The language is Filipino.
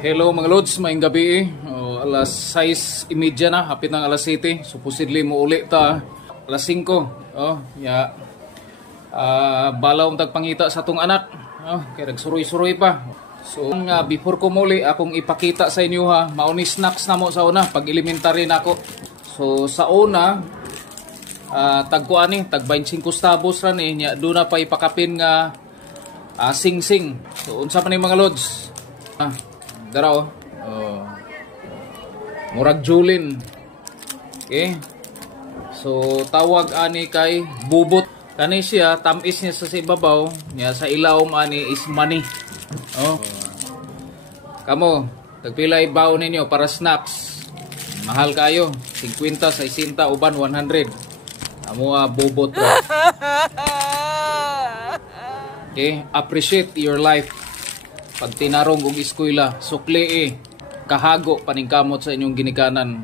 Hello mga lods, maing gabi alas 6:30 na, hapit ng alas 7. Supposedly mo uli ta alas 5. Balaw tagpangita sa tong anak. Kaya nagsuroy-suroy pa. So before ko muli akong ipakita sa inyo ha, mauni snacks na mo sa una pag elementary na ako. So sa una tag 25 centavos ra ni nya do na pa ipakapin nga sing-sing. So unsa man ni mga lods? Dara murag Julin. Okay? So tawag ani kay bubot. Kani siya tamis niya sa ibabaw, niya sa ilawom ani is money. Kamo, tagpila ibaw ninyo para snacks. Mahal kayo, 50, 60 uban 100. Amo bubot ra. Okay, appreciate your life. Pag tinarong og eskwela, sukli kahago paningkamot sa inyong ginikanan.